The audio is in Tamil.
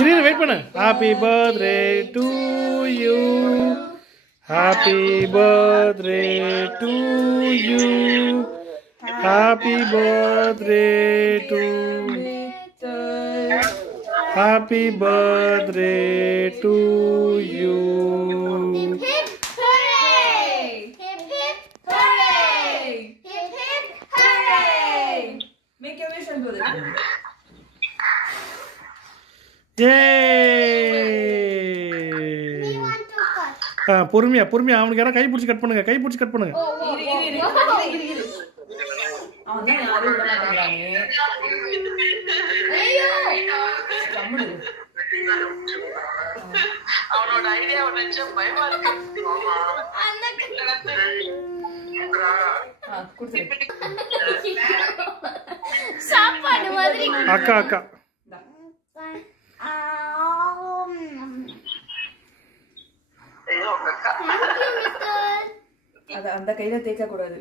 இரு வெயிட் பண்ணு. Happy birthday to you, happy birthday to you, happy birthday to, happy birthday to you. Make your wish and do this. பொறுமையா பொறுமையா அவனுக்கு யாரா கை பிடிச்சி கட் பண்ணுங்க, கை பிடிச்சி கட் பண்ணுங்க. அவனோட ஐடியா நினைச்சா பயமா இருக்கு. சாப்பாடு மாதிரி அக்கா அக்கா அந்த கையில தேய்க்க கூடாது.